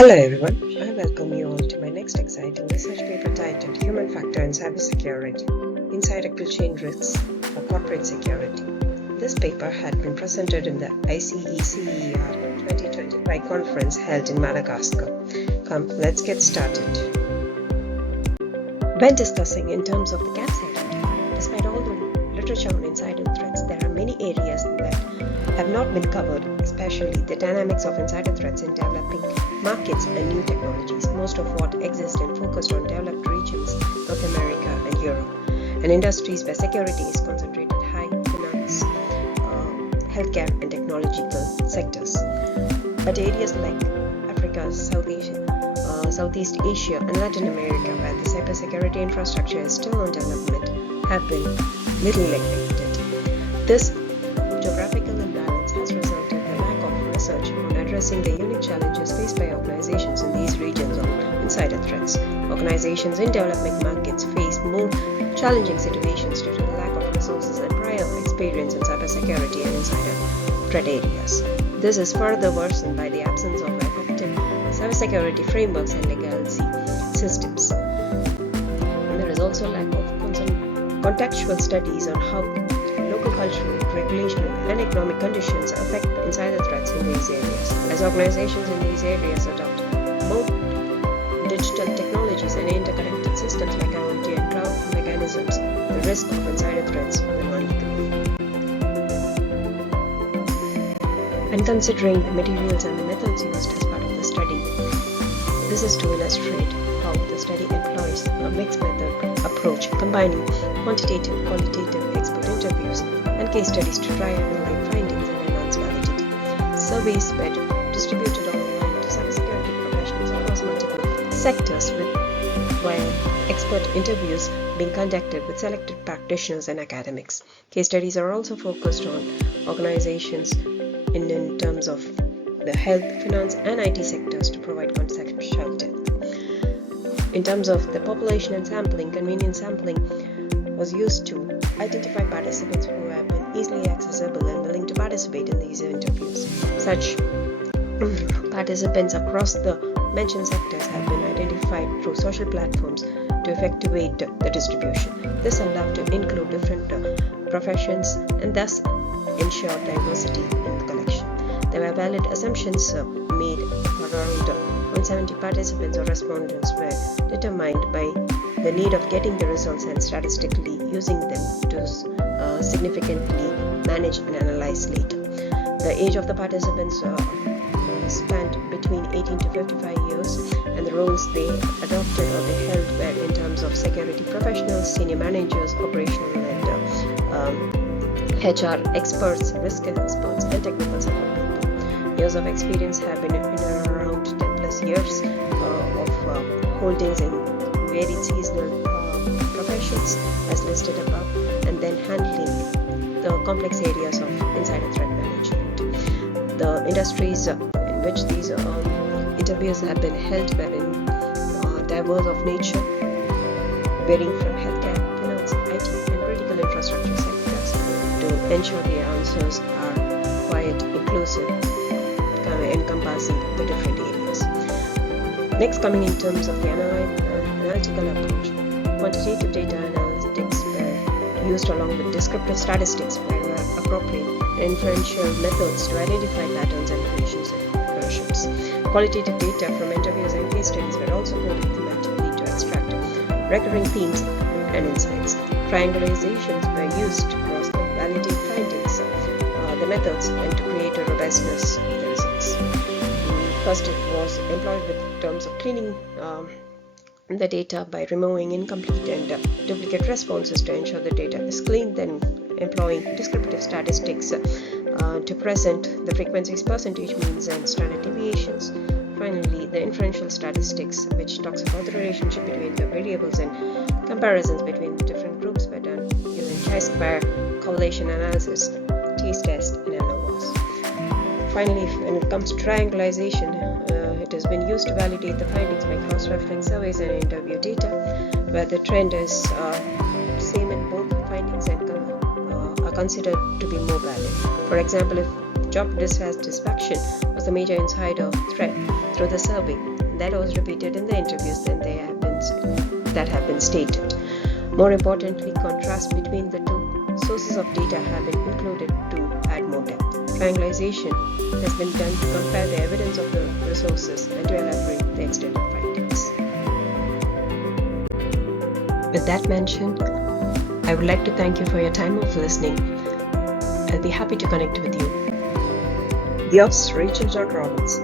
Hello everyone, I welcome you all to my next exciting research paper titled Human Factor in Cybersecurity, Insider Chain Risks for Corporate Security. This paper had been presented in the ICECER 2025 conference held in Madagascar. Come, let's get started. When discussing in terms of the gaps identified, despite all the literature on insider threats, there are many areas that have not been covered, especially the dynamics of insider threats in developing markets and new technologies, most of what exists and focused on developed regions, North America and Europe, and industries where security is concentrated high finance, healthcare and technological sectors. But areas like Africa, Southeast Asia and Latin America, where the cybersecurity infrastructure is still on development, have been little neglected. This geographical imbalance has resulted in a lack of research on addressing the unique challenges faced by organizations in these regions on insider threats. Organizations in developing markets face more challenging situations due to the lack of resources and prior experience in cybersecurity and insider threat areas. This is further worsened by the absence of effective cybersecurity frameworks and legacy systems. And there is also a lack of contextual studies on how local cultural, regulational, and economic conditions affect insider threats in these areas. As organizations in these areas adopt more digital technologies and interconnected systems like IoT and cloud mechanisms, the risk of insider threats will only grow. When considering the materials and the methods used as part of the study, this is to illustrate how the study employs a mixed method approach combining quantitative, qualitative expert interviews and case studies to try and analyze findings and enhance validity. Surveys were distributed online to cybersecurity professionals across multiple sectors, while expert interviews being conducted with selected practitioners and academics. Case studies are also focused on organizations in terms of the health, finance, and IT sectors to provide contextual depth. In terms of the population and sampling, convenience sampling was used to identify participants who have been easily accessible and willing to participate in these interviews. Such participants across the mentioned sectors have been identified through social platforms to effectuate the distribution. This allowed to include different professions and thus ensure diversity in the collection. There were valid assumptions made. Around 170 participants or respondents were determined by the need of getting the results and statistically using them to significantly manage and analyze later. The age of the participants spanned between 18 to 55 years, and the roles they adopted or they held were in terms of security professionals, senior managers, operational and HR experts, risk experts, and technical support people. Years of experience have been in around 10 plus years of holdings in varied seasonal professions as listed above, and then handling the complex areas of insider threat management. The industries in which these interviews have been held were in diverse of nature, varying from healthcare, finance, IT, and critical infrastructure sectors to ensure the answers are quite inclusive, encompassing the different areas. Next, coming in terms of the analytical approach, quantitative data analytics were used along with descriptive statistics where appropriate and inferential methods to identify patterns and recursions. Qualitative data from interviews and case studies were also coded thematically to extract recurring themes and insights. Triangulations were used to cross-validate findings, the methods, and to create a robustness of the results. First, it was employed with terms of cleaning the data by removing incomplete and duplicate responses to ensure the data is clean, then employing descriptive statistics to present the frequencies, percentage means, and standard deviations. Finally, the inferential statistics, which talks about the relationship between the variables and comparisons between the different groups, were done using chi-square correlation analysis, t-test, and ANOVAs. Finally, when it comes to triangulation, it has been used to validate the findings by cross-referencing surveys and interview data, where the trend is same in both findings and are considered to be more valid. For example, if job dissatisfaction was the major insider threat through the survey. That was repeated in the interviews that have been stated. More importantly, contrast between the two sources of data have been included to add more depth. Triangulation has been done to compare the evidence of the resources and to elaborate the extended findings. With that mentioned, I would like to thank you for your time of listening. I'll be happy to connect with you. Yours, Rachel John Robbins.